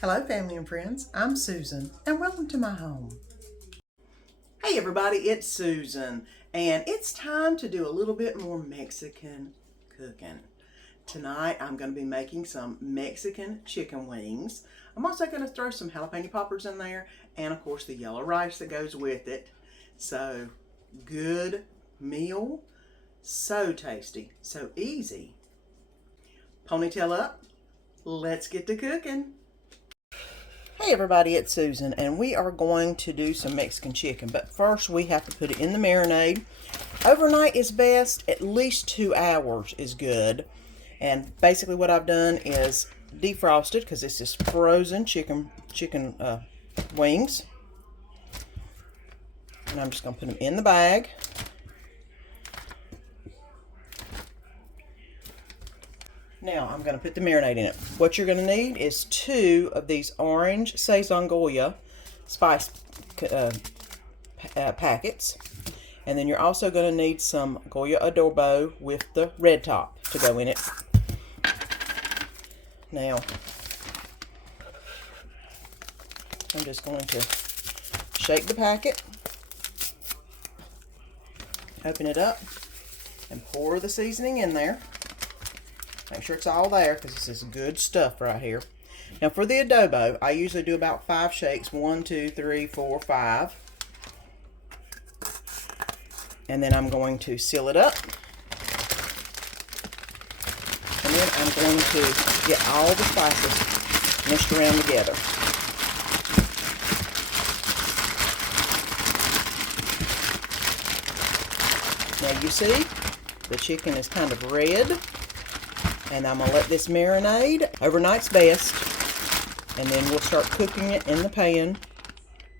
Hello family and friends, I'm Susan and welcome to my home. Hey everybody, it's Susan and it's time to do a little bit more Mexican cooking. Tonight I'm going to be making some Mexican chicken wings. I'm also going to throw some jalapeno poppers in there and of course the yellow rice that goes with it. So good meal, so tasty, so easy. Ponytail up, let's get to cooking. Hey everybody, it's Susan and we are going to do some Mexican chicken, but first we have to put it in the marinade. Overnight is best, at least 2 hours is good. And basically what I've done is defrosted because this is frozen chicken wings. And I'm just going to put them in the bag. Now I'm going to put the marinade in it. What you're going to need is 2 of these orange sazon Goya spice packets. And then you're also going to need some Goya adobo with the red top to go in it. Now, I'm just going to shake the packet, open it up, and pour the seasoning in there. Make sure it's all there because this is good stuff right here. Now for the adobo, I usually do about 5 shakes. 1, 2, 3, 4, 5. And then I'm going to seal it up. And then I'm going to get all the spices mixed around together. Now you see, the chicken is kind of red. And I'm going to let this marinade. Overnight's best. And then we'll start cooking it in the pan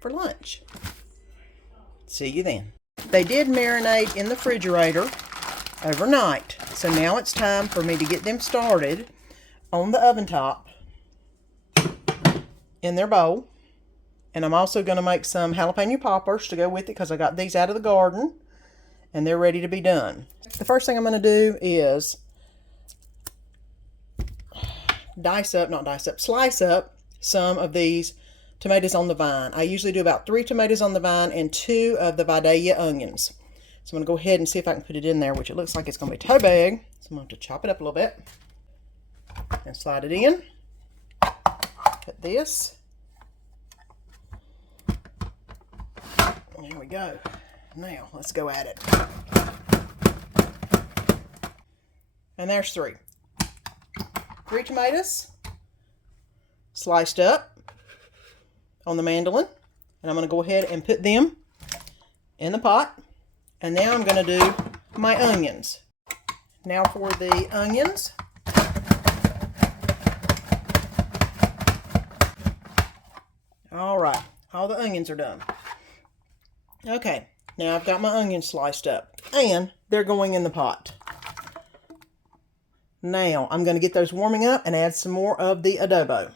for lunch. See you then. They did marinate in the refrigerator overnight. So now it's time for me to get them started on the oven top in their bowl. And I'm also going to make some jalapeno poppers to go with it because I got these out of the garden. And they're ready to be done. The first thing I'm going to do is slice up some of these tomatoes on the vine. I usually do about 3 tomatoes on the vine and 2 of the Vidalia onions. So I'm going to go ahead and see if I can put it in there, which it looks like it's going to be toe big. So I'm going to have to chop it up a little bit and slide it in. Put this. There we go. Now let's go at it. And there's 3. 3 tomatoes sliced up on the mandolin, and I'm going to go ahead and put them in the pot. And now I'm going to do my onions. Now for the onions. All right, all the onions are done. Okay, now I've got my onions sliced up and they're going in the pot. Now, I'm going to get those warming up and add some more of the adobo.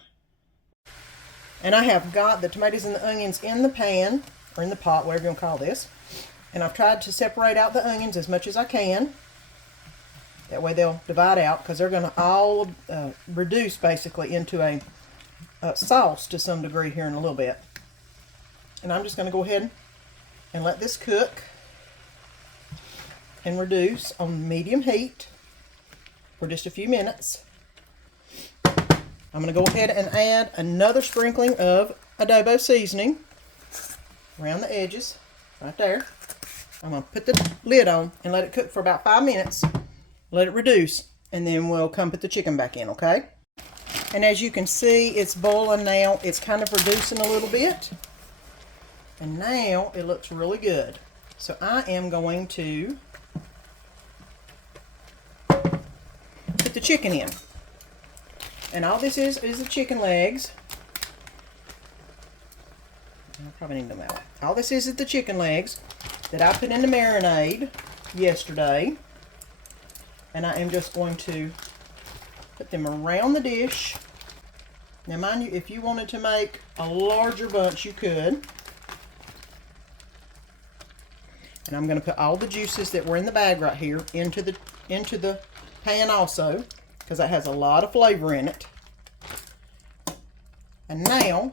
And I have got the tomatoes and the onions in the pan, or in the pot, whatever you want to call this. And I've tried to separate out the onions as much as I can. That way they'll divide out, because they're going to all reduce basically into a sauce to some degree here in a little bit. And I'm just going to go ahead and let this cook and reduce on medium heat for just a few minutes. I'm going to go ahead and add another sprinkling of adobo seasoning around the edges, right there. I'm going to put the lid on and let it cook for about 5 minutes. Let it reduce, and then we'll come put the chicken back in, okay? And as you can see, it's boiling now. It's kind of reducing a little bit. And now it looks really good. So I am going to the chicken in. And all this is the chicken legs. I probably need them out. All this is the chicken legs that I put in the marinade yesterday. And I am just going to put them around the dish. Now mind you, if you wanted to make a larger bunch, you could. And I'm going to put all the juices that were in the bag right here into the pan also, because that has a lot of flavor in it. And now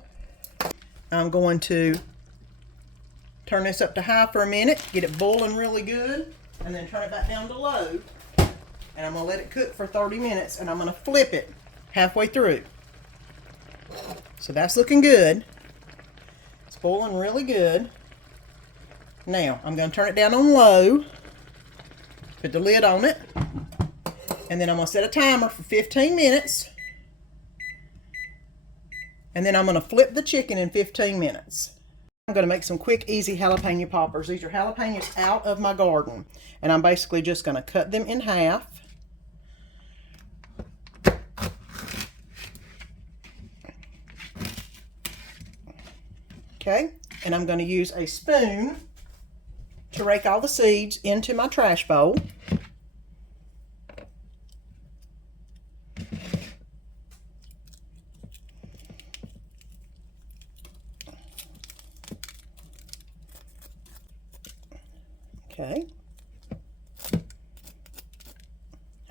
I'm going to turn this up to high for a minute, get it boiling really good, and then turn it back down to low. And I'm going to let it cook for 30 minutes, and I'm going to flip it halfway through. So that's looking good. It's boiling really good. Now, I'm going to turn it down on low, put the lid on it, and then I'm going to set a timer for 15 minutes. And then I'm going to flip the chicken in 15 minutes. I'm going to make some quick, easy jalapeno poppers. These are jalapenos out of my garden. And I'm basically just going to cut them in half. Okay, and I'm going to use a spoon to rake all the seeds into my trash bowl. Okay.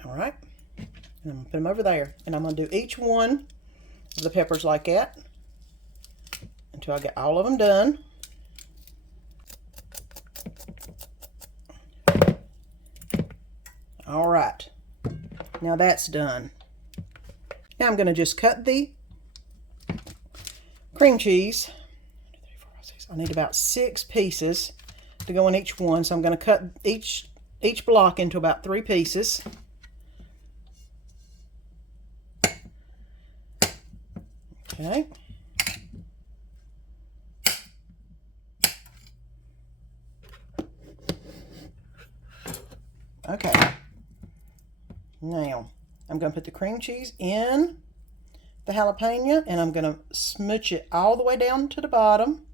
All right. And I'm going to put them over there. And I'm going to do each one of the peppers like that until I get all of them done. All right. Now that's done. Now I'm going to just cut the cream cheese. 1, 2, 3, 4, 5, 6. I need about 6 pieces to go in each one. So I'm going to cut each block into about 3 pieces. Okay. Okay. Now, I'm going to put the cream cheese in the jalapeno, and I'm going to smooch it all the way down to the bottom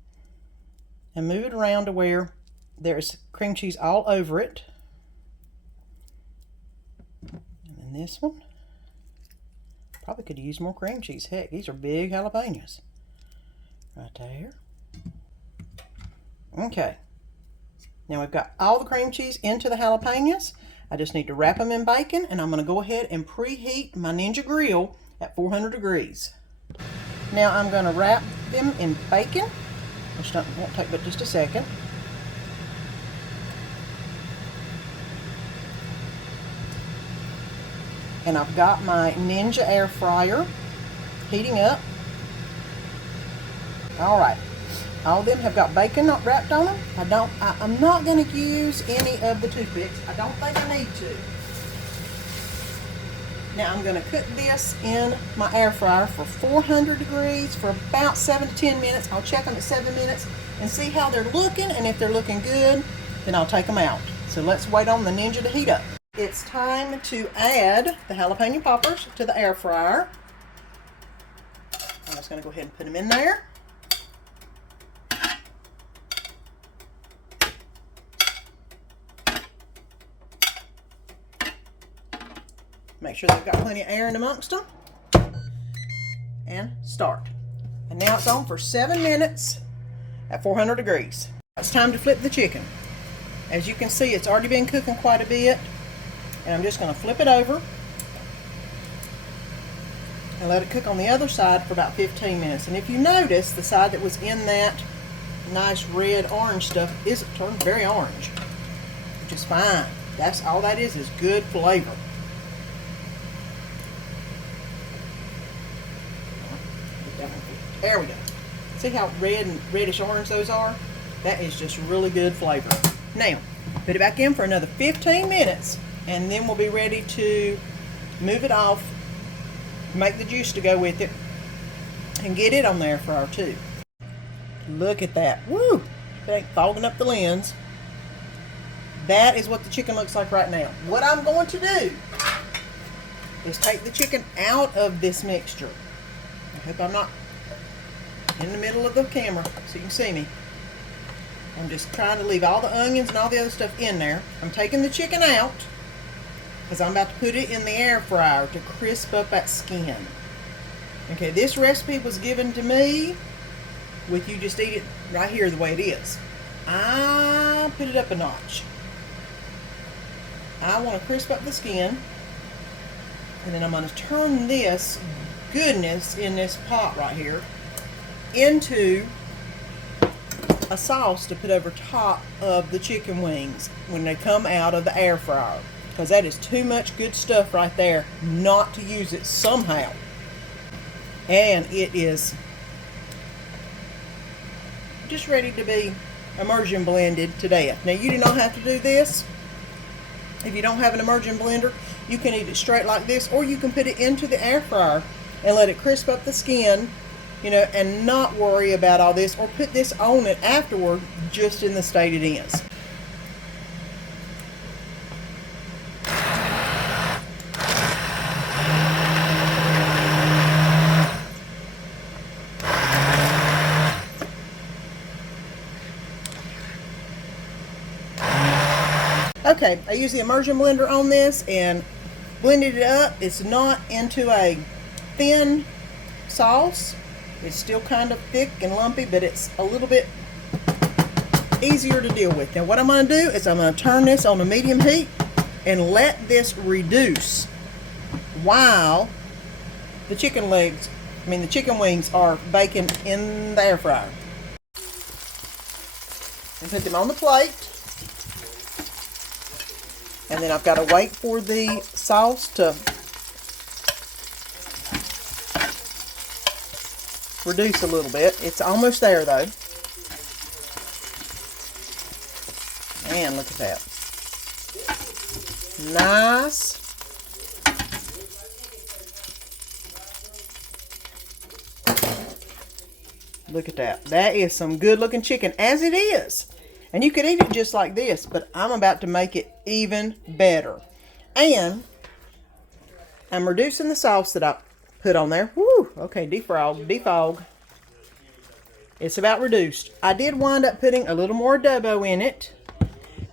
and move it around to where there's cream cheese all over it. And then this one. Probably could use more cream cheese. Heck, these are big jalapenos. Right there. Okay. Now we've got all the cream cheese into the jalapenos. I just need to wrap them in bacon, and I'm going to go ahead and preheat my Ninja grill at 400 degrees. Now I'm going to wrap them in bacon, which won't take but just a second. And I've got my Ninja air fryer heating up. All right. All of them have got bacon wrapped on them. I'm not going to use any of the toothpicks. I don't think I need to. Now I'm going to cook this in my air fryer for 400 degrees for about 7 to 10 minutes. I'll check them at 7 minutes and see how they're looking, and if they're looking good, then I'll take them out. So let's wait on the Ninja to heat up. It's time to add the jalapeno poppers to the air fryer. I'm just going to go ahead and put them in there. Make sure they've got plenty of air in amongst them. And start. And now it's on for 7 minutes at 400 degrees. It's time to flip the chicken. As you can see, it's already been cooking quite a bit. And I'm just going to flip it over and let it cook on the other side for about 15 minutes. And if you notice, the side that was in that nice red orange stuff is turned very orange, which is fine. That's all that is good flavor. There we go. See how red and reddish orange those are? That is just really good flavor. Now, put it back in for another 15 minutes, and then we'll be ready to move it off, make the juice to go with it, and get it on the air fryer too. Look at that. Woo! It ain't fogging up the lens. That is what the chicken looks like right now. What I'm going to do is take the chicken out of this mixture. I hope I'm not in the middle of the camera so you can see me. I'm just trying to leave all the onions and all the other stuff in there. I'm taking the chicken out because I'm about to put it in the air fryer to crisp up that skin. Okay, this recipe was given to me with you just eat it right here the way it is. I put it up a notch. I want to crisp up the skin, and then I'm going to turn this goodness in this pot right here into a sauce to put over top of the chicken wings when they come out of the air fryer, because that is too much good stuff right there not to use it somehow. And it is just ready to be immersion blended to death. Now, you do not have to do this. If you don't have an immersion blender, you can eat it straight like this, or you can put it into the air fryer and let it crisp up the skin, you know, and not worry about all this, or put this on it afterward just in the state it is. Okay, I use the immersion blender on this and blended it up. It's not into a thin sauce. It's still kind of thick and lumpy, but it's a little bit easier to deal with. Now what I'm going to do is I'm going to turn this on a medium heat and let this reduce while the chicken wings are baking in the air fryer. And put them on the plate. And then I've got to wait for the sauce to reduce a little bit. It's almost there though. And look at that. Nice. Look at that. That is some good looking chicken, as it is. And you could eat it just like this, but I'm about to make it even better. And I'm reducing the sauce that I put on there. Woo! Okay, defog. It's about reduced. I did wind up putting a little more adobo in it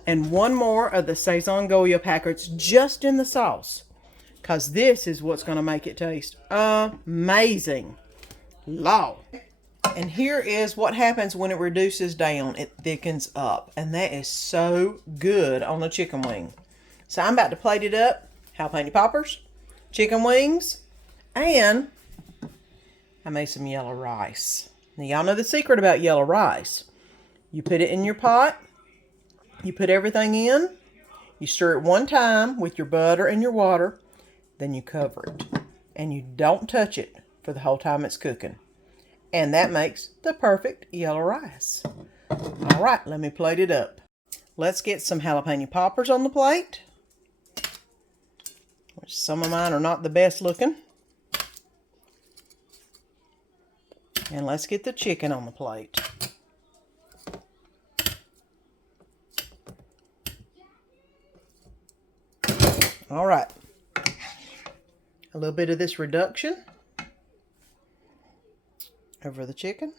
and one more of the Sazon Goya packets just in the sauce, because this is what's going to make it taste amazing. Law. And here is what happens when it reduces down. It thickens up. And that is so good on a chicken wing. So I'm about to plate it up. Jalapeno poppers, chicken wings, and I made some yellow rice. Now y'all know the secret about yellow rice. You put it in your pot. You put everything in. You stir it one time with your butter and your water. Then you cover it. And you don't touch it for the whole time it's cooking. And that makes the perfect yellow rice. All right, let me plate it up. Let's get some jalapeno poppers on the plate, which some of mine are not the best looking. And let's get the chicken on the plate. All right. A little bit of this reduction over the chicken.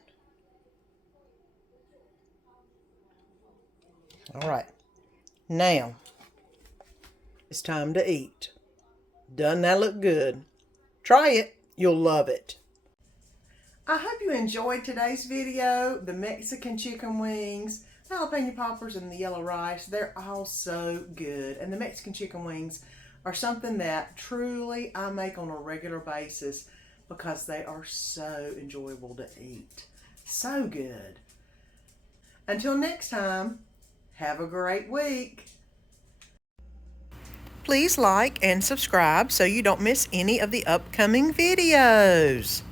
All right, now it's time to eat. Doesn't that look good? Try it, you'll love it. I hope you enjoyed today's video. The Mexican chicken wings, the jalapeno poppers, and the yellow rice, they're all so good. And the Mexican chicken wings are something that truly I make on a regular basis, because they are so enjoyable to eat. So good. Until next time, have a great week. Please like and subscribe so you don't miss any of the upcoming videos.